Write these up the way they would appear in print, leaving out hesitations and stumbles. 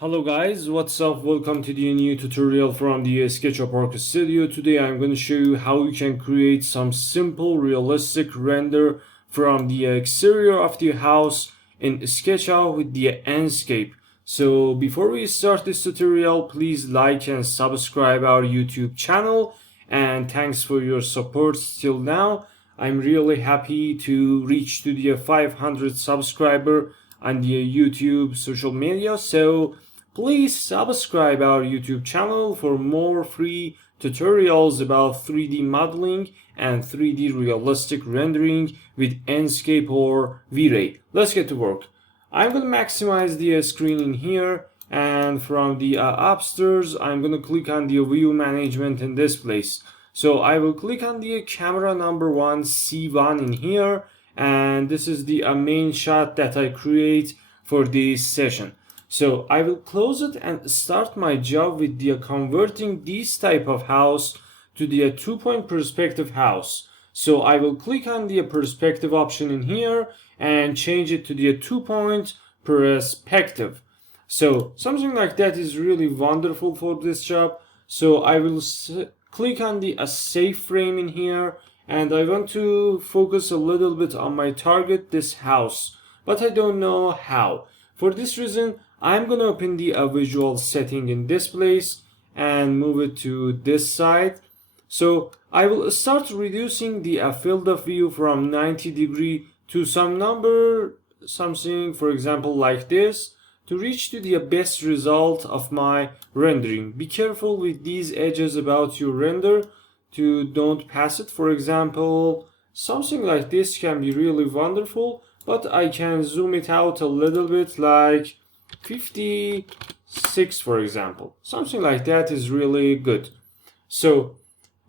Hello guys, what's up? Welcome to the new tutorial from the SketchUp Arc Studio. Today I'm going to show you how you can create some simple realistic render from the exterior of the house in SketchUp with the Enscape. So before we start this tutorial, please like and subscribe our YouTube channel, and thanks for your support till now. I'm really happy to reach to the 500 subscriber on the YouTube social media. So please subscribe our YouTube channel for more free tutorials about 3D modeling and 3D realistic rendering with Enscape or V-Ray. Let's get to work. I'm going to maximize the screen in here, and from the upstairs I'm going to click on the view management in this place. So I will click on the camera number 1 C1 in here, and this is the main shot that I create for this session. So I will close it and start my job with the converting this type of house to the 2-point perspective house. So I will click on the perspective option in here and change it to the 2-point perspective. So something like that is really wonderful for this job. So I will click on the save frame in here, and I want to focus a little bit on my target, this house, but I don't know how. For this reason, I'm going to open the visual setting in this place and move it to this side. So I will start reducing the field of view from 90 degree to some number, something for example like this, to reach to the best result of my rendering. Be careful with these edges about your render to don't pass it. For example, something like this can be really wonderful, but I can zoom it out a little bit, like 56 for example. Something like that is really good. So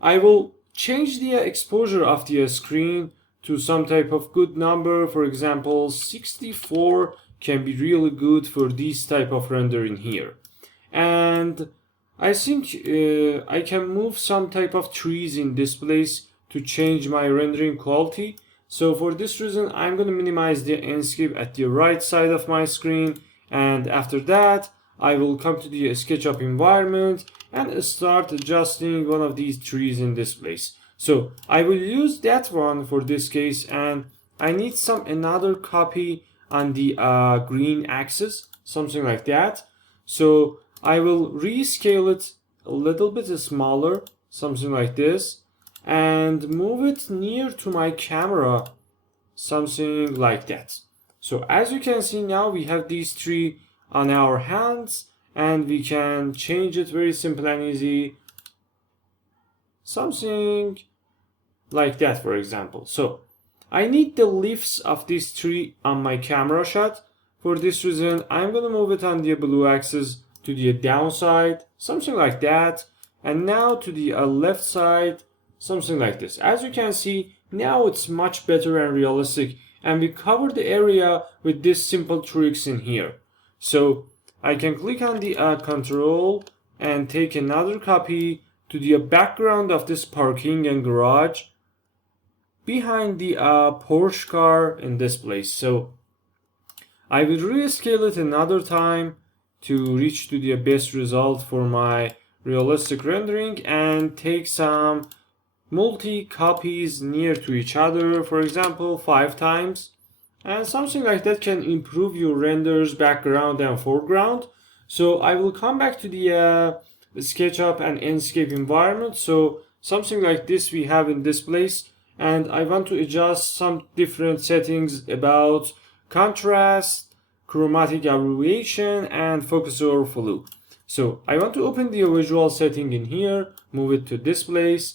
I will change the exposure of the screen to some type of good number. For example, 64 can be really good for this type of rendering here. And I think I can move some type of trees in this place to change my rendering quality. So for this reason, I'm going to minimize the Enscape at the right side of my screen, and after that I will come to the SketchUp environment and start adjusting one of these trees in this place. So I will use that one for this case, and I need another copy on the green axis, something like that. So I will rescale it a little bit smaller, something like this, and move it near to my camera, something like that. So as you can see now, we have these three on our hands, and we can change it very simple and easy, something like that for example. So I need the leaves of this tree on my camera shot. For this reason, I'm going to move it on the blue axis to the downside, something like that, and now to the left side, something like this. As you can see, now it's much better and realistic, and we cover the area with these simple tricks in here. So I can click on the control and take another copy to the background of this parking and garage behind the Porsche car in this place. So I will rescale it another time to reach to the best result for my realistic rendering, and take some multi copies near to each other, for example 5 times, and something like that can improve your renders background and foreground. So I will come back to the SketchUp and Enscape environment. So something like this we have in this place, and I want to adjust some different settings about contrast, chromatic aberration, and focus overflow. So I want to open the visual setting in here, move it to this place.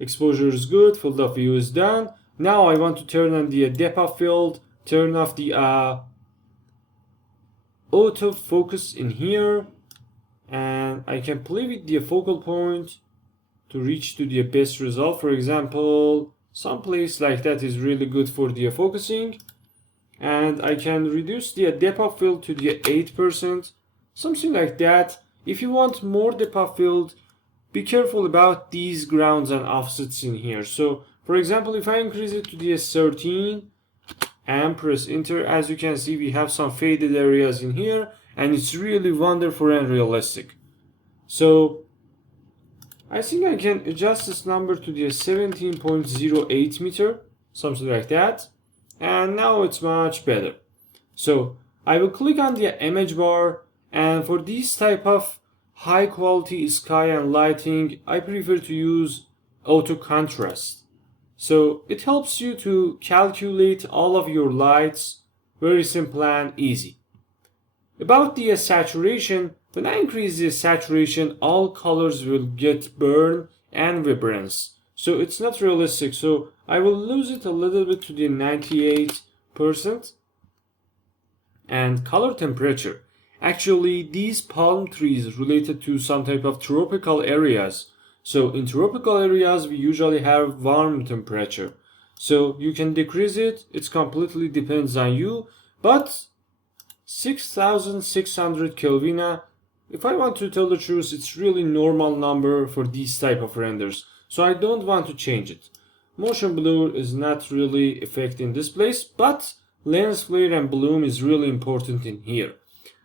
Exposure is good, field of view is done. Now I want to turn on the depth of field, turn off the autofocus in here, and I can play with the focal point to reach to the best result. For example, some place like that is really good for the focusing, and I can reduce the depth of field to the 8%, something like that. If you want more depth of field, be careful about these grounds and offsets in here. So for example, if I increase it to the 13 and press enter, as you can see we have some faded areas in here, and it's really wonderful and realistic. So I think I can adjust this number to the 17.08 meter, something like that, and now it's much better. So I will click on the image bar, and for this type of high quality sky and lighting, I prefer to use auto contrast. So it helps you to calculate all of your lights, very simple and easy. About the saturation, when I increase the saturation, all colors will get burn and vibrance. So it's not realistic. So I will lose it a little bit to the 98%. And color temperature. Actually, these palm trees related to some type of tropical areas. So in tropical areas, we usually have warm temperature. So you can decrease it. It completely depends on you. But 6600 Kelvin, if I want to tell the truth, it's really normal number for these type of renders. So I don't want to change it. Motion blur is not really affecting this place, but lens flare and bloom is really important in here.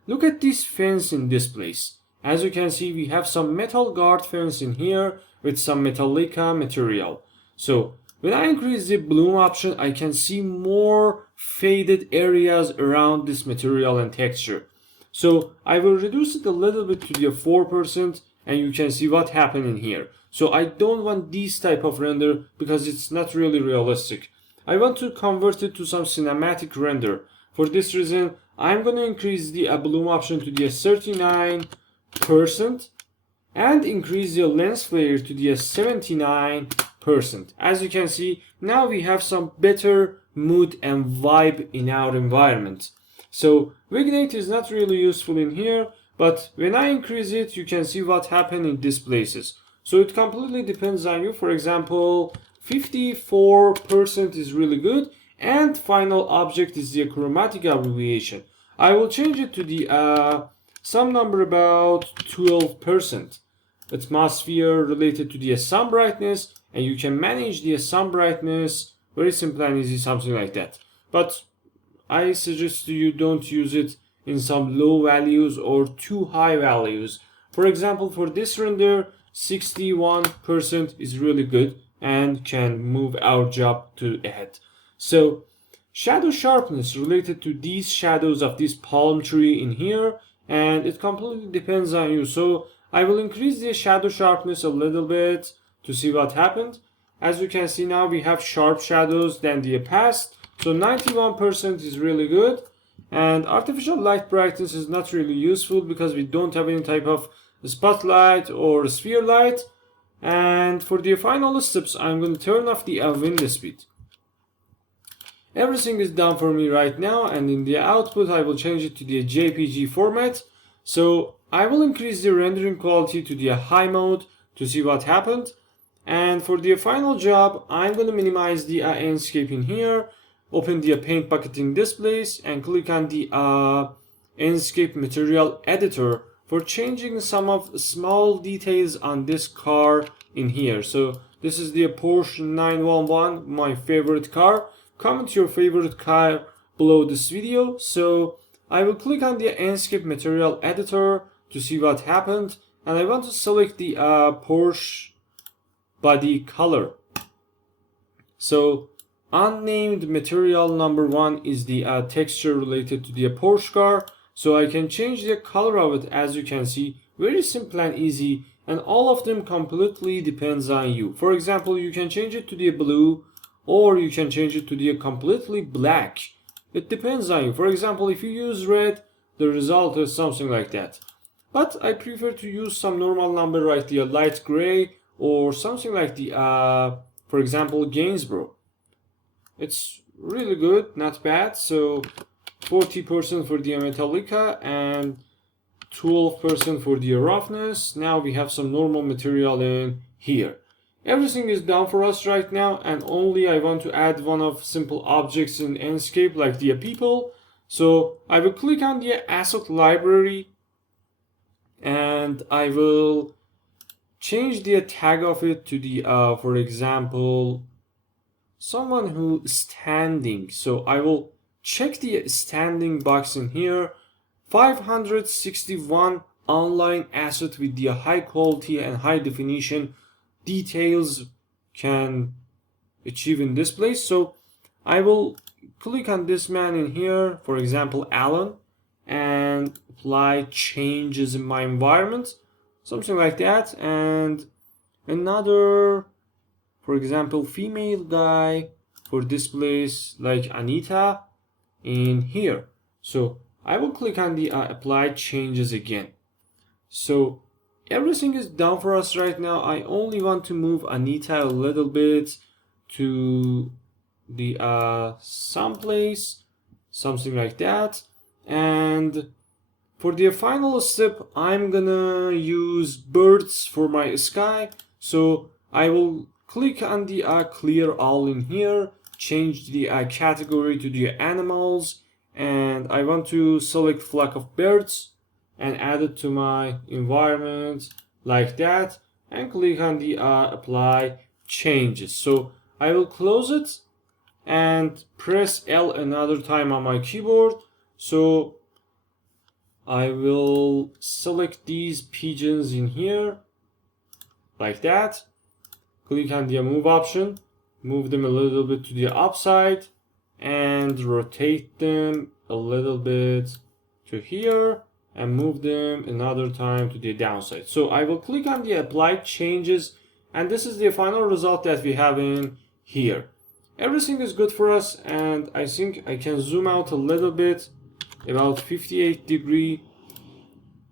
Look at this fence in this place. As you can see, we have some metal guard fence in here with some Metallica material. So when I increase the bloom option, I can see more faded areas around this material and texture. So I will reduce it a little bit to the 4%, and you can see what happened in here. So I don't want this type of render because it's not really realistic. I want to convert it to some cinematic render. For this reason, I'm going to increase the bloom option to the 39% and increase the lens flare to the 79%. As you can see, now we have some better mood and vibe in our environment. So Vignette is not really useful in here, but when I increase it, you can see what happened in these places. So it completely depends on you. For example, 54% is really good, and final object is the chromatic abbreviation. I will change it to the some number about 12%. Atmosphere related to the sun brightness, and you can manage the sun brightness very simple and easy, something like that. But I suggest you don't use it in some low values or too high values. For example, for this render, 61% is really good and can move our job to ahead. So shadow sharpness related to these shadows of this palm tree in here, and it completely depends on you. So I will increase the shadow sharpness a little bit to see what happened. As you can see now, we have sharp shadows than the past. So 91% is really good. And artificial light brightness is not really useful because we don't have any type of spotlight or sphere light. And for the final steps, I'm going to turn off the window speed. Everything is done for me right now, and in the output I will change it to the JPG format. So I will increase the rendering quality to the high mode to see what happened. And for the final job, I'm going to minimize the Enscape in here, open the paint bucketing displays, and click on the Enscape material editor for changing some of small details on this car in here. So this is the Porsche 911, my favorite car. Comment your favorite car below this video. So I will click on the Enscape material editor to see what happened, and I want to select the Porsche body color. So unnamed material number 1 is the texture related to the Porsche car. So I can change the color of it, as you can see, very simple and easy, and all of them completely depends on you. For example, you can change it to the blue, or you can change it to the completely black. It depends on you. For example, if you use red, the result is something like that. But I prefer to use some normal number like the light gray or something like the, for example, Gainsborough. It's really good, not bad. So 40% for the Metallica and 12% for the roughness. Now we have some normal material in here. Everything is done for us right now, and only I want to add one of simple objects in Enscape like the people. So I will click on the asset library, and I will change the tag of it to the, for example, someone who is standing. So I will check the standing box in here 561 online asset with the high quality and high definition details can achieve in this place. So I will click on this man in here, for example Alan, and apply changes in my environment, something like that, and another, for example, female guy for this place like Anita in here. So I will click on the apply changes again. So everything is done for us right now. I only want to move Anita a little bit to the someplace, something like that. And for the final step, I'm gonna use birds for my sky. So I will click on the clear all in here, change the category to the animals, and I want to select flock of birds and add it to my environment like that, and click on the apply changes. So I will close it and press L another time on my keyboard. So I will select these pigeons in here like that, click on the move option, move them a little bit to the upside and rotate them a little bit to here and move them another time to the downside. So I will click on the apply changes, and this is the final result that we have in here. Everything is good for us, and I think I can zoom out a little bit, about 58°,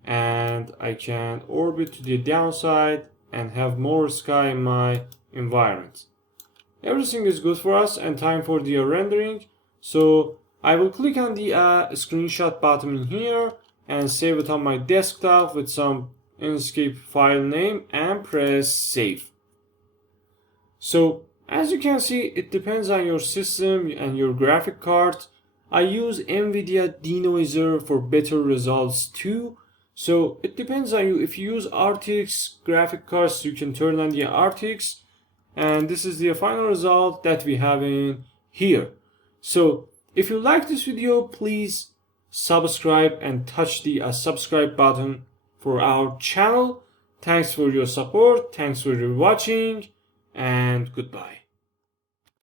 and I can orbit to the downside and have more sky in my environment. Everything is good for us, and time for the rendering. So I will click on the screenshot button in here and save it on my desktop with some Enscape file name and press save. So as you can see, it depends on your system and your graphic card. I use NVIDIA denoiser for better results too. So it depends on you. If you use RTX graphic cards, you can turn on the RTX. And this is the final result that we have in here. So if you like this video, please subscribe and touch the subscribe button for our channel. Thanks for your support. Thanks for your watching, and goodbye.